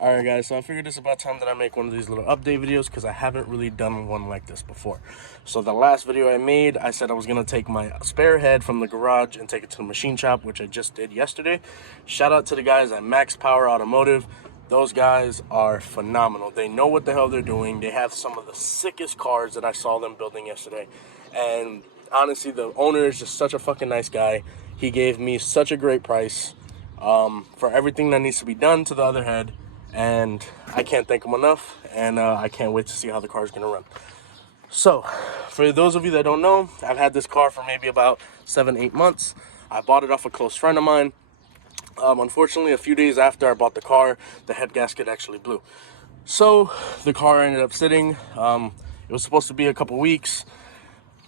Alright guys, so I figured it's about time that I make one of these little update videos because I haven't really done one like this before. So the last video I made, I said I was going to take my spare head from the garage and take it to the machine shop, which I just did yesterday. Shout out to the guys at Max Power Automotive. Those guys are phenomenal. They know what the hell they're doing. They have some of the sickest cars that I saw them building yesterday. And honestly, the owner is just such a fucking nice guy. He gave me such a great price for everything that needs to be done to the other head. And I can't thank them enough, and I can't wait to see how the car is going to run. So, for those of you that don't know, I've had this car for maybe about 7-8 months. I bought it off a close friend of mine. Unfortunately, a few days after I bought the car, the head gasket actually blew. So, the car ended up sitting. It was supposed to be a couple weeks.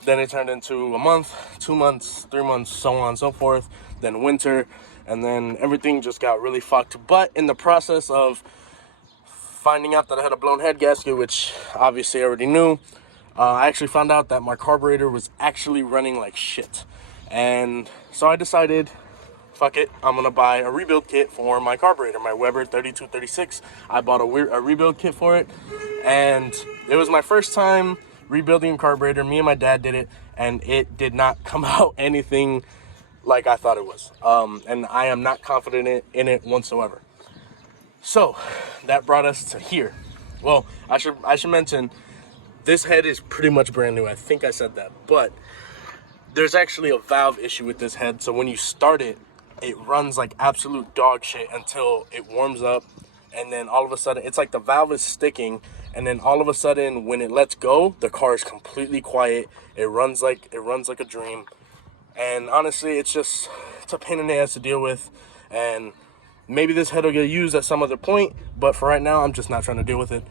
Then it turned into a month, 2 months, 3 months, so on and so forth. Then winter. And then everything just got really fucked. But in the process of finding out that I had a blown head gasket, which obviously I already knew, I actually found out that my carburetor was actually running like shit. And so I decided, fuck it, I'm going to buy a rebuild kit for my carburetor, my Weber 3236. I bought a rebuild kit for it. And it was my first time rebuilding a carburetor. Me and my dad did it, and it did not come out anything like I thought it was. And I am not confident in it whatsoever. So that brought us to here. Well, I should mention, this head is pretty much brand new. I think I said that, but there's actually a valve issue with this head. So when you start it, it runs like absolute dog shit until it warms up, and then all of a sudden it's like the valve is sticking, and then all of a sudden when it lets go, the car is completely quiet. It runs like a dream. And honestly, it's a pain in the ass to deal with, and maybe this head will get used at some other point, but for right now, I'm just not trying to deal with it.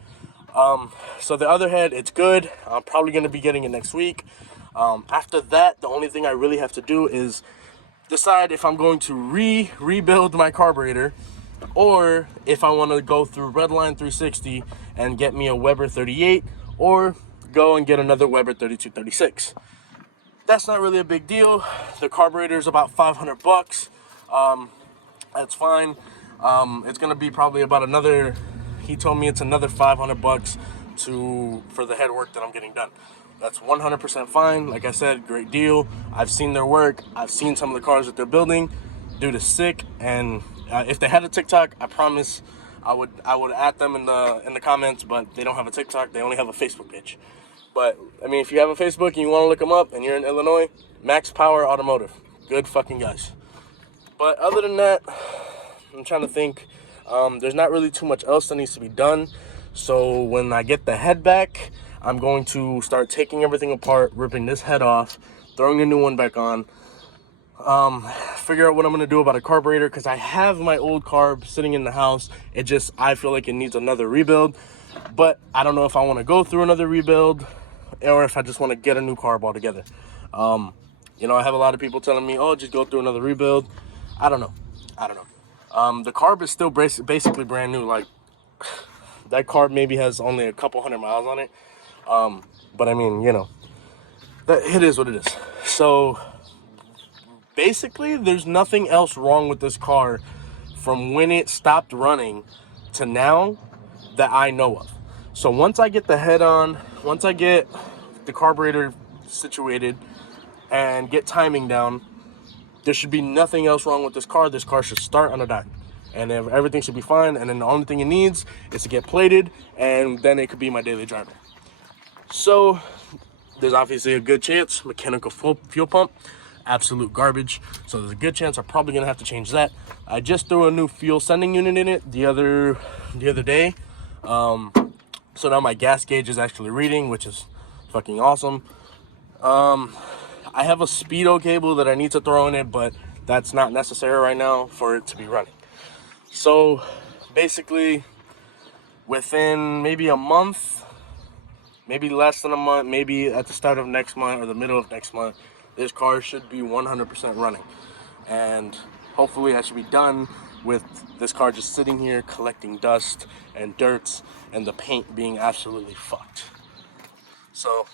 So the other head, it's good. I'm probably going to be getting it next week. After that, the only thing I really have to do is decide if I'm going to rebuild my carburetor, or if I want to go through Redline 360 and get me a Weber 38, or go and get another Weber 3236. That's not really a big deal. The carburetor is about $500. That's fine. It's gonna be probably about another. He told me it's another $500 for the head work that I'm getting done. That's 100% fine. Like I said, great deal. I've seen their work. I've seen some of the cars that they're building. Dude is sick. And if they had a TikTok, I promise I would add them in the comments. But they don't have a TikTok. They only have a Facebook page. But, I mean, if you have a Facebook and you want to look them up and you're in Illinois, Max Power Automotive. Good fucking guys. But other than that, I'm trying to think. There's not really too much else that needs to be done. So when I get the head back, I'm going to start taking everything apart, ripping this head off, throwing a new one back on. Figure out what I'm going to do about a carburetor, because I have my old carb sitting in the house. I feel like it needs another rebuild. But I don't know if I want to go through another rebuild, or if I just want to get a new carb altogether. You know, I have a lot of people telling me, oh, just go through another rebuild. I don't know. The carb is still basically brand new. Like, that carb maybe has only a couple 100 miles on it. But I mean, you know, it is what it is. So basically, there's nothing else wrong with this car from when it stopped running to now that I know of. So once I get the head on, once I get the carburetor situated and get timing down, there should be nothing else wrong with this car. This car should start on a dime, and everything should be fine. And then the only thing it needs is to get plated, and then it could be my daily driver. So there's obviously a good chance mechanical fuel pump, absolute garbage. So there's a good chance I'm probably gonna have to change that. I just threw a new fuel sending unit in it the other day. So now my gas gauge is actually reading, which is fucking awesome. I have a speedo cable that I need to throw in it, but that's not necessary right now for it to be running. So basically, within maybe a month, maybe less than a month, maybe at the start of next month or the middle of next month, this car should be 100% running. And hopefully I should be done with this car just sitting here collecting dust and dirt and the paint being absolutely fucked. So